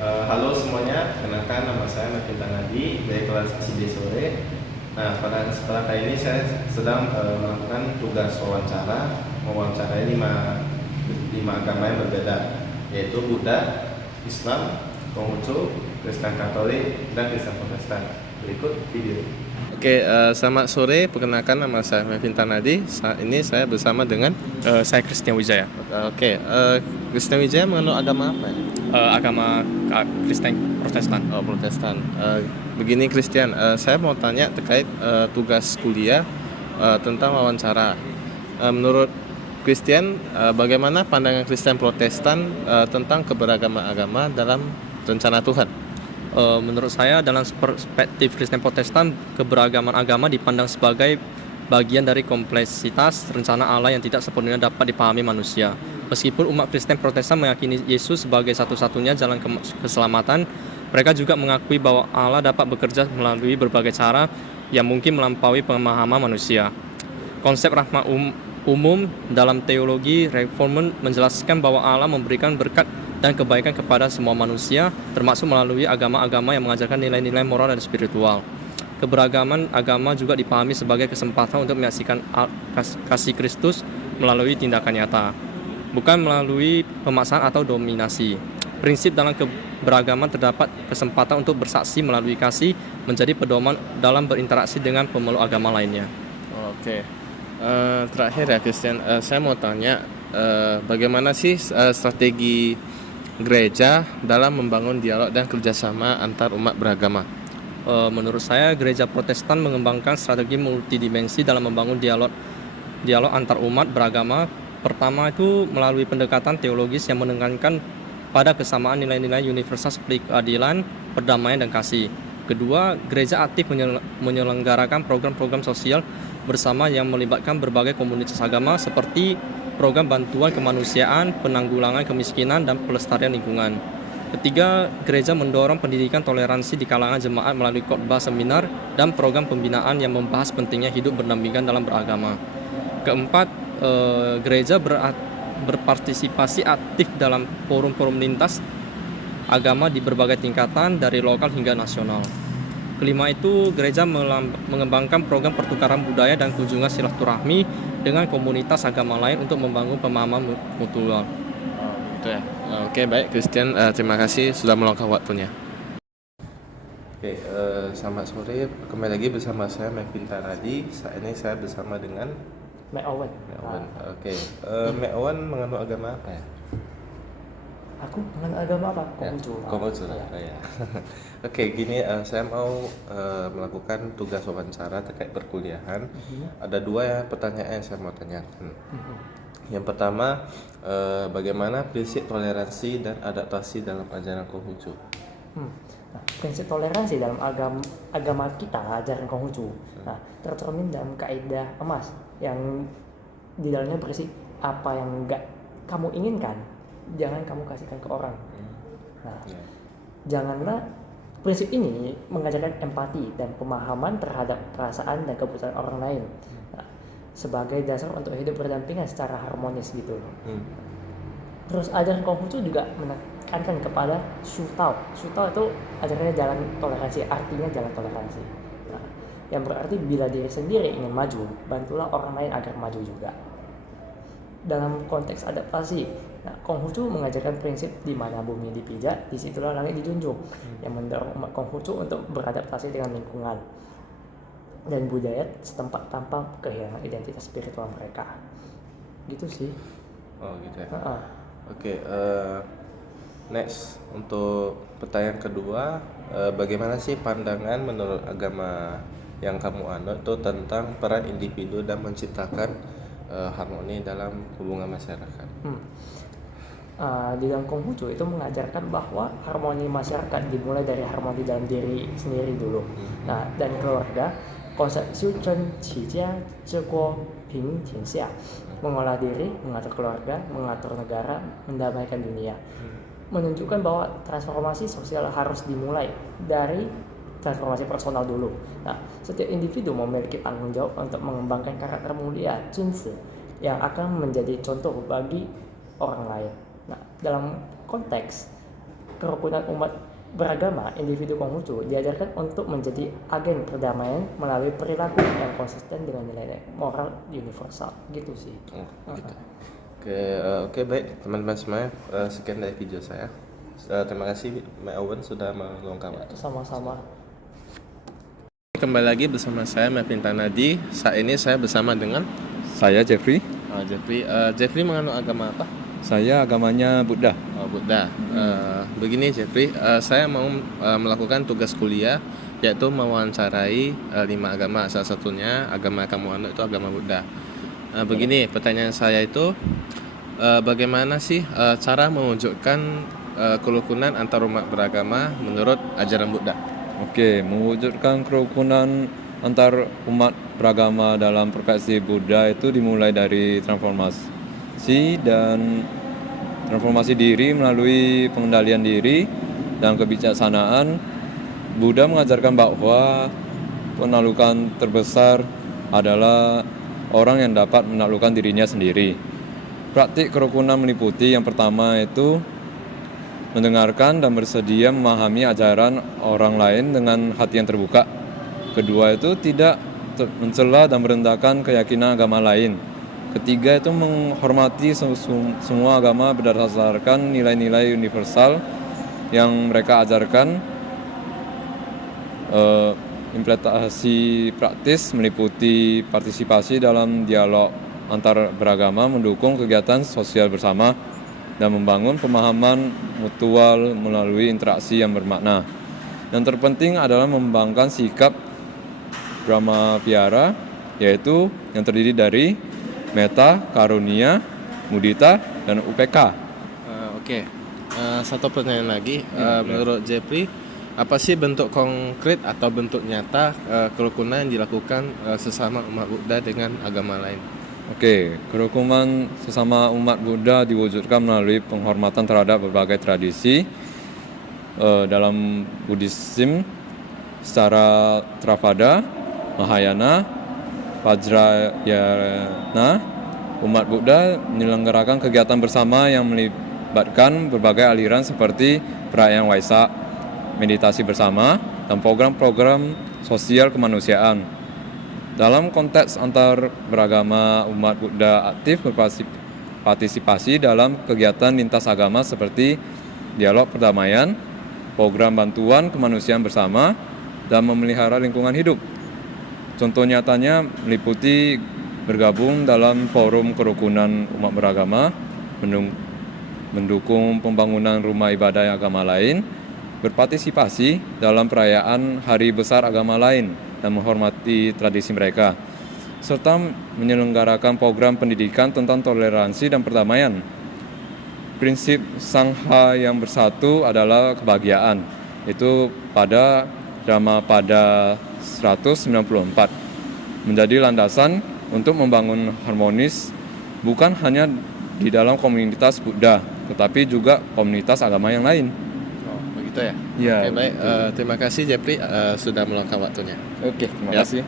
Halo semuanya, kenalkan nama saya Martin Tanadi dari kelas ACD sore. Nah, pada kesempatan kali ini saya sedang melakukan tugas wawancara, mewawancarai lima agama yang berbeda, yaitu Buddha, Islam, Konghucu, Kristen Katolik, dan Kristen Protestan. Berikut video. Selamat sore. Perkenalkan nama saya Martin Tanadi. Saat ini saya bersama dengan Saya Christian Wijaya. Kristen Wijaya mengenal agama apa ya? Agama Kristen Protestan. Oh, Protestan. Begini Christian, saya mau tanya terkait tugas kuliah tentang wawancara. Menurut Christian, bagaimana pandangan Kristen Protestan tentang keberagaman agama dalam rencana Tuhan? Menurut saya dalam perspektif Kristen Protestan, keberagaman agama dipandang sebagai bagian dari kompleksitas rencana Allah yang tidak sepenuhnya dapat dipahami manusia. Meskipun umat Kristen Protestan meyakini Yesus sebagai satu-satunya jalan keselamatan, mereka juga mengakui bahwa Allah dapat bekerja melalui berbagai cara yang mungkin melampaui pemahaman manusia. Konsep rahmat umum dalam teologi reform menjelaskan bahwa Allah memberikan berkat dan kebaikan kepada semua manusia, termasuk melalui agama-agama yang mengajarkan nilai-nilai moral dan spiritual. Keberagaman agama juga dipahami sebagai kesempatan untuk menyaksikan kasih Kristus melalui tindakan nyata, bukan melalui pemaksaan atau dominasi. Prinsip dalam keberagaman terdapat kesempatan untuk bersaksi melalui kasih menjadi pedoman dalam berinteraksi dengan pemeluk agama lainnya. Oke. Terakhir ya Christian, saya mau tanya bagaimana sih strategi gereja dalam membangun dialog dan kerjasama antar umat beragama? Menurut saya, gereja Protestan mengembangkan strategi multidimensi dalam membangun dialog antar umat beragama. Pertama itu melalui pendekatan teologis yang menekankan pada kesamaan nilai-nilai universal seperti keadilan, perdamaian, dan kasih. Kedua, gereja aktif menyelenggarakan program-program sosial bersama yang melibatkan berbagai komunitas agama seperti program bantuan kemanusiaan, penanggulangan kemiskinan, dan pelestarian lingkungan. Ketiga, gereja mendorong pendidikan toleransi di kalangan jemaat melalui khotbah seminar dan program pembinaan yang membahas pentingnya hidup berdampingan dalam beragama. Keempat, gereja berpartisipasi aktif dalam forum-forum lintas agama di berbagai tingkatan dari lokal hingga nasional. Kelima itu, gereja mengembangkan program pertukaran budaya dan kunjungan silaturahmi dengan komunitas agama lain untuk membangun pemahaman mutual. Gitu ya. Oke, baik Christian, terima kasih sudah meluangkan waktunya. Selamat sore. Kembali lagi bersama saya Martin Tanadi. Saat ini saya bersama dengan Mac Owen. Mek Owen menganut agama apa ya? Aku dengan agama apa? Konghucu. Konghucu. Ya. Gini, saya mau melakukan tugas wawancara terkait perkuliahan. Ada dua pertanyaan yang saya mau tanyakan. Yang pertama, bagaimana prinsip toleransi dan adaptasi dalam ajaran Konghucu? Nah, prinsip toleransi dalam agama kita, ajaran Konghucu, tercermin dalam kaidah emas yang di dalamnya berisi apa yang enggak kamu inginkan, jangan kamu kasihkan ke orang. Janganlah prinsip ini mengajarkan empati dan pemahaman terhadap perasaan dan kebutuhan orang lain. Sebagai dasar untuk hidup berdampingan secara harmonis gitu. Terus ajaran Konghucu juga menekankan kepada Shutao. Shutao itu ajarannya jalan toleransi, artinya jalan toleransi. Yang berarti bila diri sendiri ingin maju, bantulah orang lain agar maju juga. Dalam konteks adaptasi, Konghucu mengajarkan prinsip di mana bumi dipijak, disitulah langit dijunjung, yang mendorong umat Konghucu untuk beradaptasi dengan lingkungan dan budaya setempat tanpa kehilangan identitas spiritual mereka. Gitu sih. Oh gitu ya. Next, untuk pertanyaan kedua, bagaimana sih pandangan menurut agama yang kamu anut itu tentang peran individu dan menciptakan harmoni dalam hubungan masyarakat? Di dalam Konghucu itu mengajarkan bahwa harmoni masyarakat dimulai dari harmoni dalam diri sendiri dulu. Dan keluarga, konsep Xiu Zhen Qi Jia Zhe Guo Ping Tian Xia, mengolah diri, mengatur keluarga, mengatur negara, mendamaikan dunia, menunjukkan bahwa transformasi sosial harus dimulai dari transformasi personal dulu. Setiap individu memiliki tanggung jawab untuk mengembangkan karakter mulia, Zunzi, yang akan menjadi contoh bagi orang lain. Dalam konteks kerukunan umat beragama, individu Konghucu diajarkan untuk menjadi agen perdamaian melalui perilaku yang konsisten dengan nilai moral universal, gitu sih. Gitu. Oke, baik teman-teman semuanya, sekian dari video saya. Terima kasih Mbak Owen sudah meluangkan waktu. Sama-sama. Kembali lagi bersama saya Melvin Tanadi. Saat ini saya bersama dengan Saya Jeffrey. Jeffrey menganut agama apa? Saya agamanya Buddha. Buddha. Begini Jeffrey, saya mau melakukan tugas kuliah, yaitu mewawancarai 5 agama. Salah satunya agama kamu anut itu agama Buddha. Begini pertanyaan saya itu, bagaimana sih cara mewujudkan kerukunan antar umat beragama menurut ajaran Buddha? Oke, mewujudkan kerukunan antar umat beragama dalam perspektif Buddha itu dimulai dari transformasi diri melalui pengendalian diri dan kebijaksanaan. Buddha mengajarkan bahwa penaklukan terbesar adalah orang yang dapat menaklukkan dirinya sendiri. Praktik kerukunan meliputi yang pertama itu mendengarkan dan bersedia memahami ajaran orang lain dengan hati yang terbuka. Kedua itu tidak mencela dan merendahkan keyakinan agama lain. Ketiga itu menghormati semua agama berdasarkan nilai-nilai universal yang mereka ajarkan. Implementasi praktis meliputi partisipasi dalam dialog antar beragama, mendukung kegiatan sosial bersama, dan membangun pemahaman mutual melalui interaksi yang bermakna. Yang terpenting adalah mengembangkan sikap Brahmavihara, yaitu yang terdiri dari metta, karunia, mudita, dan UPK. Oke. Satu pertanyaan lagi, menurut Jeffrey, apa sih bentuk konkret atau bentuk nyata kerukunan yang dilakukan sesama umat Buddha dengan agama lain? Oke, kerukunan sesama umat Buddha diwujudkan melalui penghormatan terhadap berbagai tradisi. Dalam Buddhism secara Theravada, Mahayana, Vajrayana, umat Buddha menyelenggarakan kegiatan bersama yang melibatkan berbagai aliran seperti perayaan Waisak, meditasi bersama, dan program-program sosial kemanusiaan. Dalam konteks antar beragama, umat Buddha aktif berpartisipasi dalam kegiatan lintas agama seperti dialog perdamaian, program bantuan kemanusiaan bersama, dan memelihara lingkungan hidup. Contoh nyatanya meliputi bergabung dalam forum kerukunan umat beragama, mendukung pembangunan rumah ibadah agama lain, berpartisipasi dalam perayaan hari besar agama lain, dan menghormati tradisi mereka, serta menyelenggarakan program pendidikan tentang toleransi dan perdamaian. Prinsip Sangha yang bersatu adalah kebahagiaan, itu pada Dhammapada 194, menjadi landasan untuk membangun harmonis bukan hanya di dalam komunitas Buddha, tetapi juga komunitas agama yang lain. Begitu ya? Ya. Oke, baik. Terima kasih Jeffrey sudah meluangkan waktunya. Oke, terima kasih.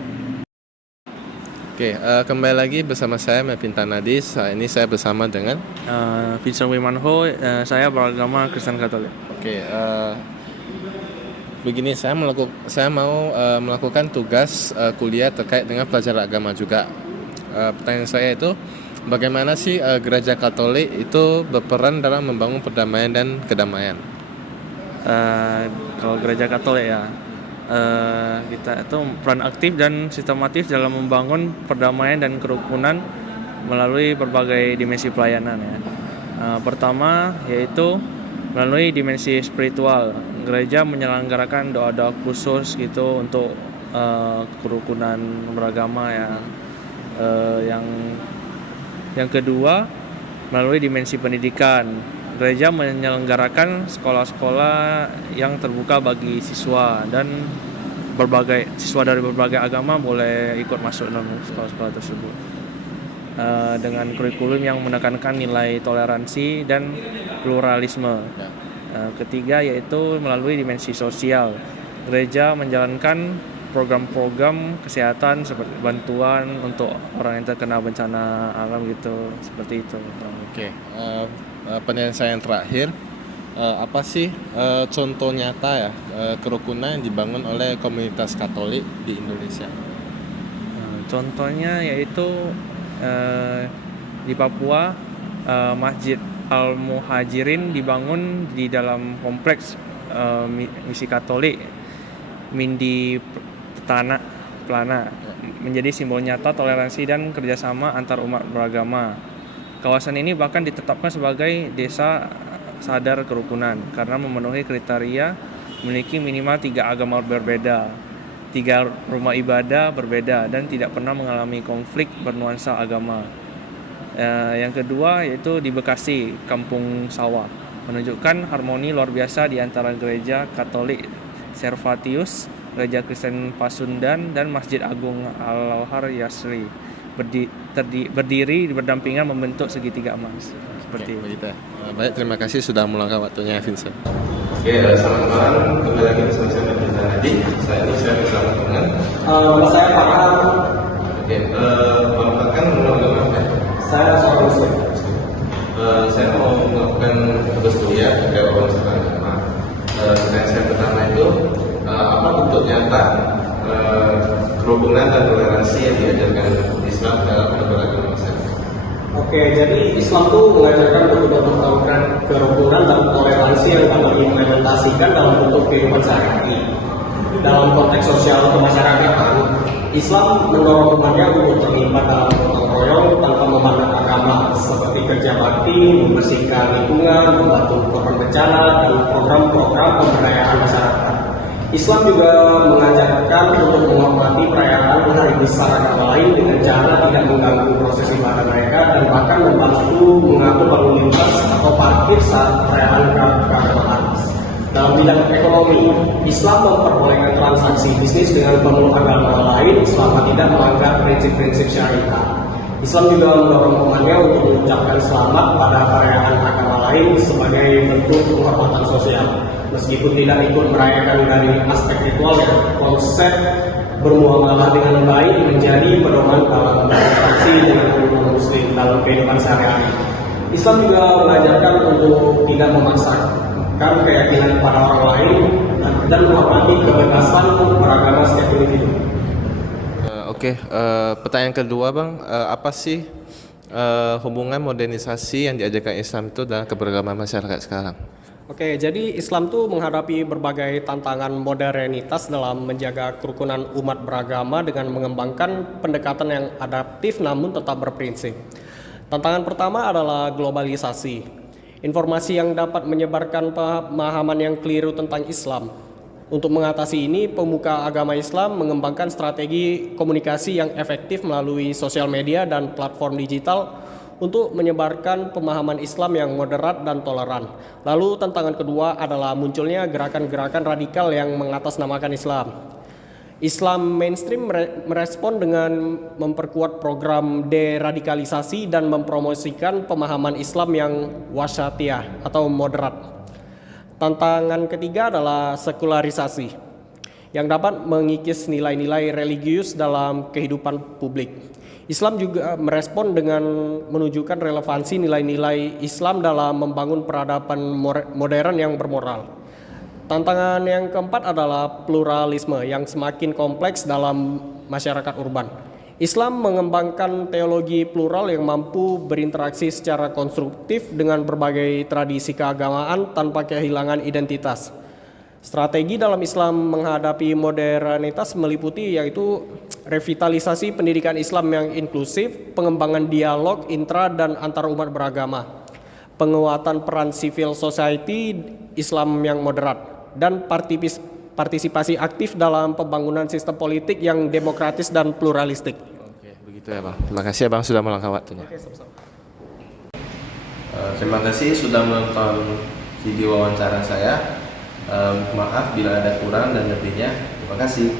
Oke, kembali lagi bersama saya Melvin Tanadi. Saat ini saya bersama dengan Vincent Wimanho, saya beragama Kristen Katolik. Oke, begini saya mau melakukan tugas kuliah terkait dengan pelajaran agama juga. Pertanyaan saya itu, bagaimana sih gereja Katolik itu berperan dalam membangun perdamaian dan kedamaian? Kalau gereja Katolik ya, kita itu peran aktif dan sistematis dalam membangun perdamaian dan kerukunan melalui berbagai dimensi pelayanan ya. Pertama yaitu melalui dimensi spiritual. Gereja menyelenggarakan doa-doa khusus gitu untuk kerukunan beragama ya. Yang kedua melalui dimensi pendidikan. Gereja menyelenggarakan sekolah-sekolah yang terbuka bagi siswa, dan siswa dari berbagai agama boleh ikut masuk dalam sekolah-sekolah tersebut. Dengan kurikulum yang menekankan nilai toleransi dan pluralisme. Ketiga yaitu melalui dimensi sosial. Gereja menjalankan program-program kesehatan seperti bantuan untuk orang yang terkena bencana alam gitu, seperti itu. Oke, pertanyaan saya yang terakhir, apa sih contoh nyata ya kerukunan yang dibangun oleh komunitas Katolik di Indonesia? Contohnya yaitu di Papua, Masjid Al-Muhajirin dibangun di dalam kompleks misi Katolik Mindi Plana, menjadi simbol nyata toleransi dan kerjasama antar umat beragama. Kawasan ini bahkan ditetapkan sebagai desa sadar kerukunan karena memenuhi kriteria memiliki minimal 3 agama berbeda, 3 rumah ibadah berbeda, dan tidak pernah mengalami konflik bernuansa agama. Yang kedua yaitu di Bekasi, Kampung Sawah, menunjukkan harmoni luar biasa di antara gereja Katolik Servatius, gereja Kristen Pasundan, dan Masjid Agung Al-Lauhar Yasri, berdiri berdampingan membentuk segitiga emas. Seperti itu. Begitu. Baik, terima kasih sudah meluangkan waktunya, Vincent. Oke, selamat malam. Kembali lagi bersama saya Vincent Hadi. Saya ini saya bersama dengan Saya Farhan. Oke, Bapak kan mengenal apa? Saya seorang Muslim. Saya mau melakukan tugas kuliah ke Universitas Agama. Pertanyaan saya pertama itu apa bentuk nyata kerukunan dan toleransi yang diajarkan Islam dalam beragama masyarakat? Oke, jadi Islam itu mengajarkan untuk melakukan kerukunan dan toleransi yang dapat diimplementasikan dalam bentuk kehidupan sehari-hari. Dalam konteks sosial kemasyarakatan, Islam mendorong umatnya untuk terlibat dalam gotong royong tanpa memandang agama, seperti kerja bakti, membersihkan lingkungan, membantu korban bencana, dan program-program pemberdayaan masyarakat. Islam juga mengajarkan untuk menghormati perayaan hari besar agama lain dengan cara tidak mengganggu proses ibadah mereka dan bahkan membantu mengatur lalu lintas atau parkir saat perayaan keagamaan. Dalam bidang ekonomi, Islam memperbolehkan transaksi bisnis dengan pemeluk agama lain selama tidak melanggar prinsip-prinsip syariah. Islam juga mendorong umatnya untuk mengucapkan selamat pada perayaan agama lain sebagai bentuk penghormatan sosial. Meskipun tidak ikut merayakan dari aspek ritualnya, konsep bermuamalah dengan baik menjadi pedoman dalam berinteraksi dengan umat muslim dalam kehidupan sehari-hari. Islam juga mengajarkan untuk tidak memaksakan keyakinan pada orang lain dan menghormati kebebasan beragama setiap individu. Oke, pertanyaan kedua Bang, apa sih hubungan modernisasi yang diajarkan Islam itu dalam keberagaman masyarakat sekarang? Oke, jadi Islam tuh menghadapi berbagai tantangan modernitas dalam menjaga kerukunan umat beragama dengan mengembangkan pendekatan yang adaptif namun tetap berprinsip. Tantangan pertama adalah globalisasi. Informasi yang dapat menyebarkan pemahaman yang keliru tentang Islam. Untuk mengatasi ini, pemuka agama Islam mengembangkan strategi komunikasi yang efektif melalui sosial media dan platform digital untuk menyebarkan pemahaman Islam yang moderat dan toleran. Lalu tantangan kedua adalah munculnya gerakan-gerakan radikal yang mengatasnamakan Islam. Islam mainstream merespon dengan memperkuat program deradikalisasi dan mempromosikan pemahaman Islam yang wasyatiyah atau moderat. Tantangan ketiga adalah sekularisasi yang dapat mengikis nilai-nilai religius dalam kehidupan publik. Islam juga merespon dengan menunjukkan relevansi nilai-nilai Islam dalam membangun peradaban modern yang bermoral. Tantangan yang keempat adalah pluralisme yang semakin kompleks dalam masyarakat urban. Islam mengembangkan teologi plural yang mampu berinteraksi secara konstruktif dengan berbagai tradisi keagamaan tanpa kehilangan identitas. Strategi dalam Islam menghadapi modernitas meliputi yaitu revitalisasi pendidikan Islam yang inklusif, pengembangan dialog intra dan antar umat beragama, penguatan peran civil society Islam yang moderat, dan partisipasi aktif dalam pembangunan sistem politik yang demokratis dan pluralistik. Oke, begitu ya Bang. Terima kasih ya Bang sudah meluangkan waktunya. Oke, sama-sama. Terima kasih sudah menonton video wawancara saya. Maaf bila ada kurang dan lebihnya. Terima kasih.